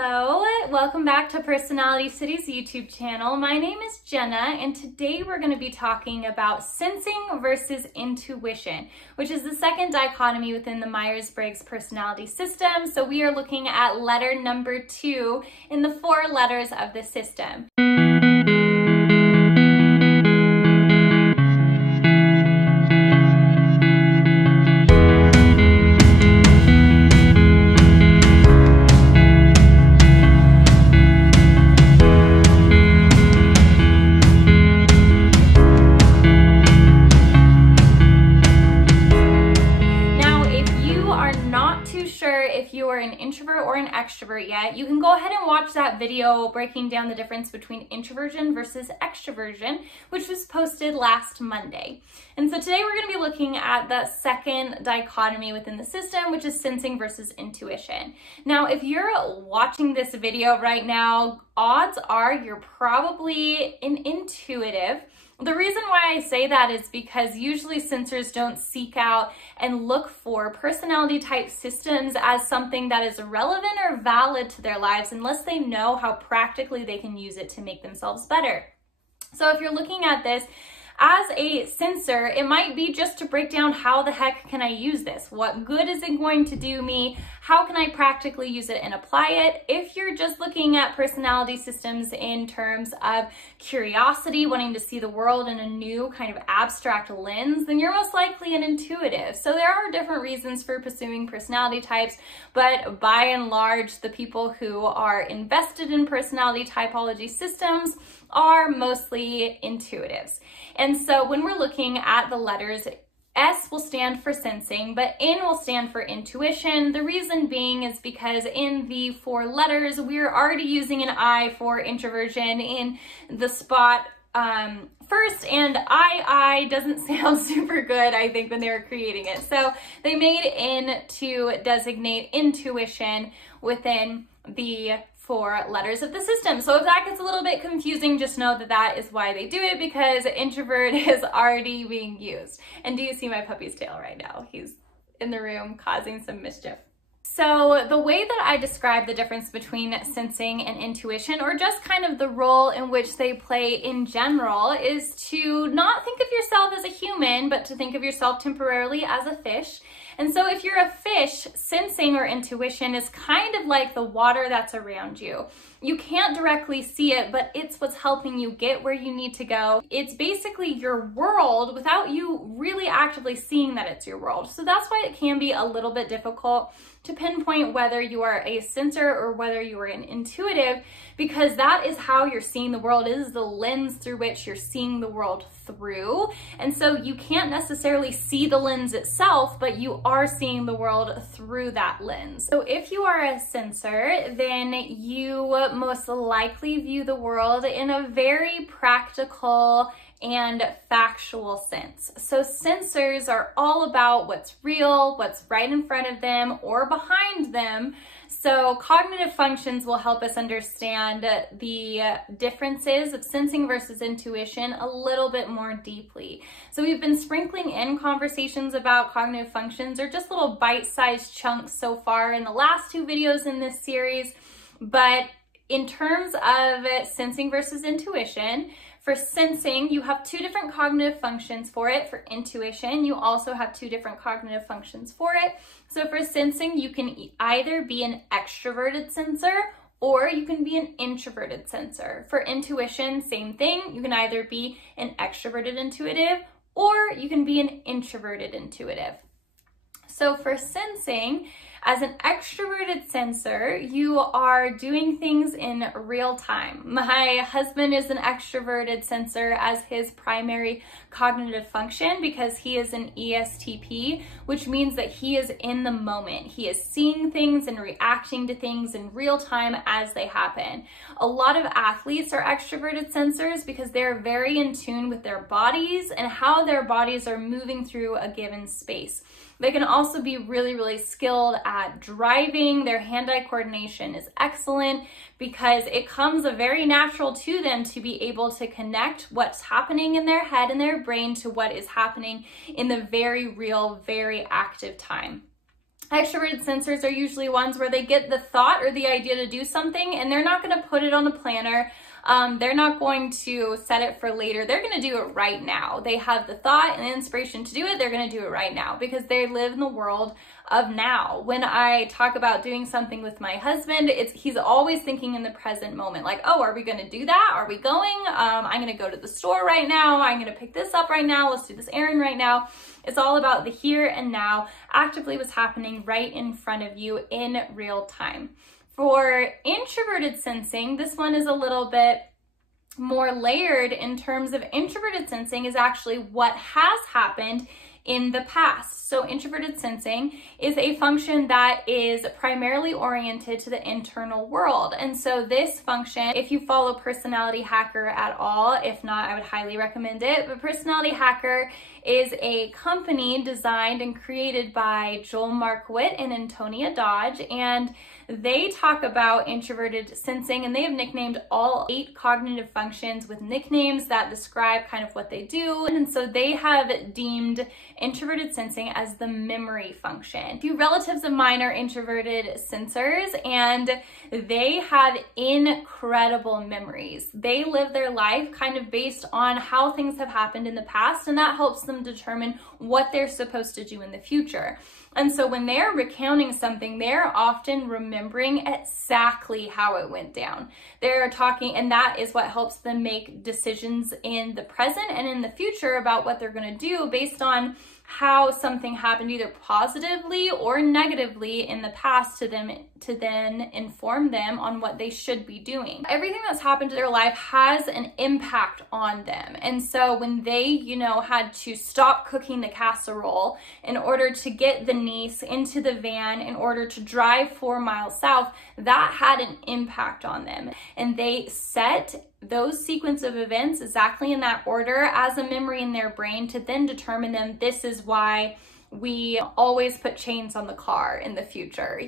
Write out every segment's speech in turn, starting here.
Hello, welcome back to Personality City's YouTube channel. My name is Jenna, and today we're going to be talking about sensing versus intuition, which is the second dichotomy within the Myers-Briggs personality system. So we are looking at letter number 2 in the 4 letters of the system. If you are an introvert or an extrovert yet, you can go ahead and watch that video breaking down the difference between introversion versus extroversion, which was posted last Monday. And so today we're going to be looking at the second dichotomy within the system, which is sensing versus intuition. Now, if you're watching this video right now, odds are you're probably an intuitive. The reason why I say that is because usually sensors don't seek out and look for personality type systems as something that is relevant or valid to their lives unless they know how practically they can use it to make themselves better. So if you're looking at this as a sensor, it might be just to break down how the heck can I use this? What good is it going to do me? How can I practically use it and apply it? If you're just looking at personality systems in terms of curiosity, wanting to see the world in a new kind of abstract lens, then you're most likely an intuitive. So there are different reasons for pursuing personality types, but by and large, the people who are invested in personality typology systems are mostly intuitives. And so when we're looking at the letters, S will stand for sensing, but N will stand for intuition. The reason being is because in the 4 letters, we're already using an I for introversion in the spot first, and I doesn't sound super good, I think, when they were creating it. So they made N to designate intuition within the 4 letters of the system. So if that gets a little bit confusing, just know that that is why they do it, because introvert is already being used. And do you see my puppy's tail right now? He's in the room causing some mischief. So the way that I describe the difference between sensing and intuition, or just kind of the role in which they play in general, is to not think of yourself as a human, but to think of yourself temporarily as a fish. And so if you're a fish, sensing or intuition is kind of like the water that's around you. You can't directly see it, but it's what's helping you get where you need to go. It's basically your world without you really actively seeing that it's your world. So that's why it can be a little bit difficult to pinpoint whether you are a sensor or whether you are an intuitive, because that is how you're seeing the world. It is the lens through which you're seeing the world through. And so you can't necessarily see the lens itself, but you are seeing the world through that lens. So if you are a sensor, then you most likely view the world in a very practical and factual sense. So sensors are all about what's real, what's right in front of them or behind them. So cognitive functions will help us understand the differences of sensing versus intuition a little bit more deeply. So we've been sprinkling in conversations about cognitive functions, or just little bite-sized chunks so far in the last 2 videos in this series. But in terms of sensing versus intuition, for sensing, you have 2 different cognitive functions for it. For intuition, you also have 2 different cognitive functions for it. So for sensing, you can either be an extroverted sensor or you can be an introverted sensor. For intuition, same thing. You can either be an extroverted intuitive or you can be an introverted intuitive. So for sensing, as an extroverted sensor, you are doing things in real time. My husband is an extroverted sensor as his primary cognitive function because he is an ESTP, which means that he is in the moment. He is seeing things and reacting to things in real time as they happen. A lot of athletes are extroverted sensors because they're very in tune with their bodies and how their bodies are moving through a given space. They can also be really, really skilled at driving. Their hand-eye coordination is excellent because it comes very natural to them to be able to connect what's happening in their head and their brain to what is happening in the very real, very active time. Extroverted sensors are usually ones where they get the thought or the idea to do something and they're not going to put it on a planner. They're not going to set it for later. They're going to do it right now. They have the thought and the inspiration to do it. They're going to do it right now because they live in the world of now. When I talk about doing something with my husband, he's always thinking in the present moment, like, oh, are we going to do that? Are we going? I'm going to go to the store right now. I'm going to pick this up right now. Let's do this errand right now. It's all about the here and now, actively what's happening right in front of you in real time. For introverted sensing, this one is a little bit more layered in terms of introverted sensing is actually what has happened in the past. So introverted sensing is a function that is primarily oriented to the internal world. And so this function, if you follow Personality Hacker at all, if not, I would highly recommend it. But Personality Hacker is a company designed and created by Joel Markowitz and Antonia Dodge, and they talk about introverted sensing, and they have nicknamed all 8 cognitive functions with nicknames that describe kind of what they do. And so they have deemed introverted sensing as the memory function. A few relatives of mine are introverted sensors, and they have incredible memories. They live their life kind of based on how things have happened in the past, and that helps them determine what they're supposed to do in the future. And so when they're recounting something, they're often remembering exactly how it went down. They're talking, and that is what helps them make decisions in the present and in the future about what they're going to do based on how something happened either positively or negatively in the past to then inform them on what they should be doing. Everything that's happened to their life has an impact on them. And so when they, had to stop cooking the casserole in order to get the niece into the van in order to drive 4 miles south, that had an impact on them. And they set those sequence of events exactly in that order as a memory in their brain to then determine them, this is why we always put chains on the car in the future,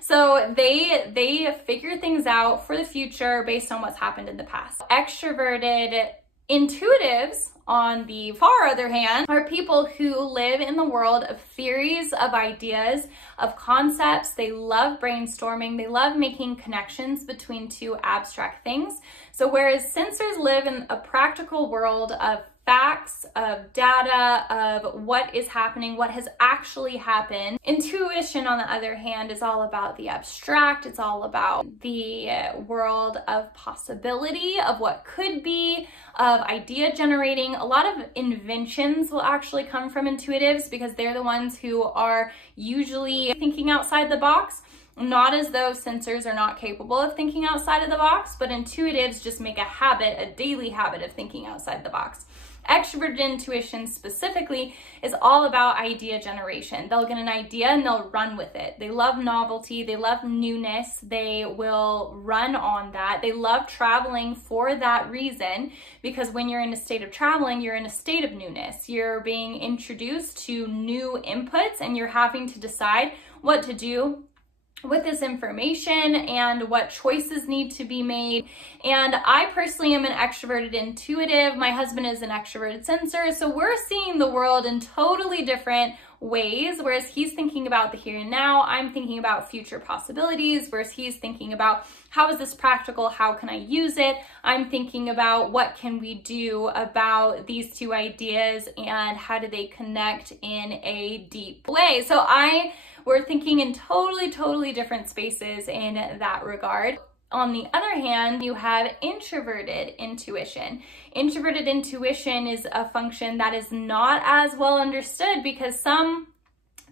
So they figure things out for the future based on what's happened in the past. Extroverted intuitives, on the far other hand, are people who live in the world of theories, of ideas, of concepts. They love brainstorming. They love making connections between 2 abstract things. So whereas sensors live in a practical world of facts, of data, of what is happening, what has actually happened. Intuition, on the other hand, is all about the abstract. It's all about the world of possibility, of what could be, of idea generating. A lot of inventions will actually come from intuitives because they're the ones who are usually thinking outside the box. Not as though sensors are not capable of thinking outside of the box, but intuitives just make a daily habit of thinking outside the box. Extroverted intuition specifically is all about idea generation. They'll get an idea and they'll run with it. They love novelty. They love newness. They will run on that. They love traveling for that reason, because when you're in a state of traveling, you're in a state of newness. You're being introduced to new inputs and you're having to decide what to do with this information and what choices need to be made. And I personally am an extroverted intuitive. My husband is an extroverted sensor. So we're seeing the world in totally different ways. Whereas he's thinking about the here and now, I'm thinking about future possibilities. Whereas he's thinking about, how is this practical? How can I use it? I'm thinking about, what can we do about these 2 ideas and how do they connect in a deep way? So we're thinking in totally different spaces in that regard. On the other hand, you have introverted intuition. Introverted intuition is a function that is not as well understood because some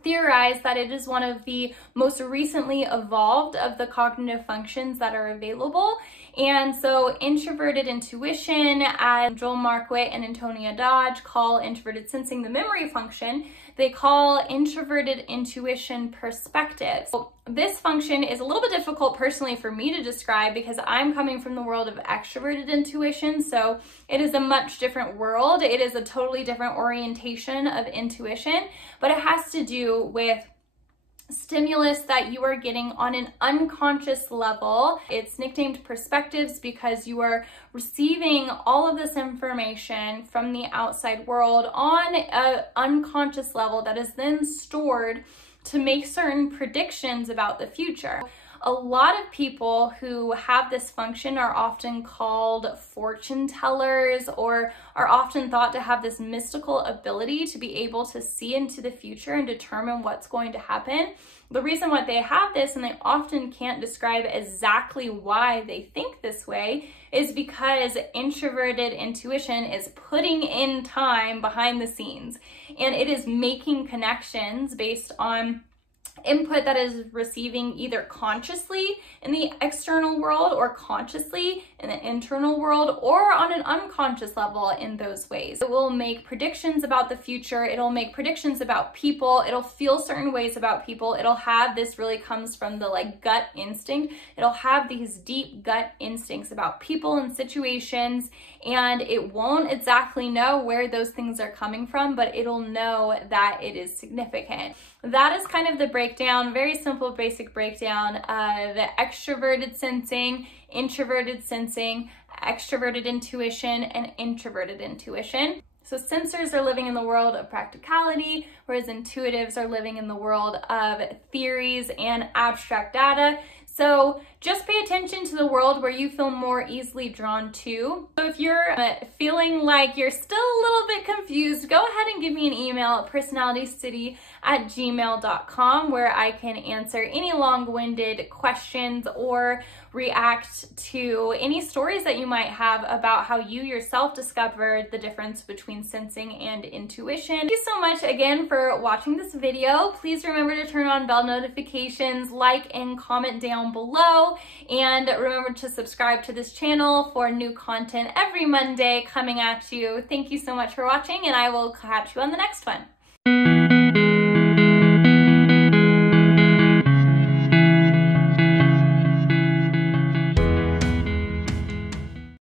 theorize that it is one of the most recently evolved of the cognitive functions that are available. And so introverted intuition, as Joel Markowitz and Antonia Dodge call introverted sensing the memory function, they call introverted intuition perspective. So this function is a little bit difficult personally for me to describe because I'm coming from the world of extroverted intuition. So it is a much different world. It is a totally different orientation of intuition, but it has to do with stimulus that you are getting on an unconscious level. It's nicknamed perspectives because you are receiving all of this information from the outside world on an unconscious level that is then stored to make certain predictions about the future. A lot of people who have this function are often called fortune tellers, or are often thought to have this mystical ability to be able to see into the future and determine what's going to happen. The reason why they have this, and they often can't describe exactly why they think this way, is because introverted intuition is putting in time behind the scenes, and it is making connections based on input that is receiving either consciously in the external world or consciously in the internal world, or on an unconscious level in those ways. It will make predictions about the future. It'll make predictions about people. It'll feel certain ways about people. It'll have, this really comes from the gut instinct. It'll have these deep gut instincts about people and situations, and it won't exactly know where those things are coming from, but it'll know that it is significant. That is kind of the breakdown, very simple, basic breakdown of extroverted sensing, introverted sensing, extroverted intuition, and introverted intuition. So sensors are living in the world of practicality, whereas intuitives are living in the world of theories and abstract data. So just pay attention to the world where you feel more easily drawn to. So if you're feeling like you're still a little bit confused, go ahead and give me an email at personalitycity@gmail.com, where I can answer any long-winded questions or react to any stories that you might have about how you yourself discovered the difference between sensing and intuition. Thank you so much again for watching this video. Please remember to turn on bell notifications, like and comment down below, and remember to subscribe to this channel for new content every Monday coming at you. Thank you so much for watching, and I will catch you on the next one.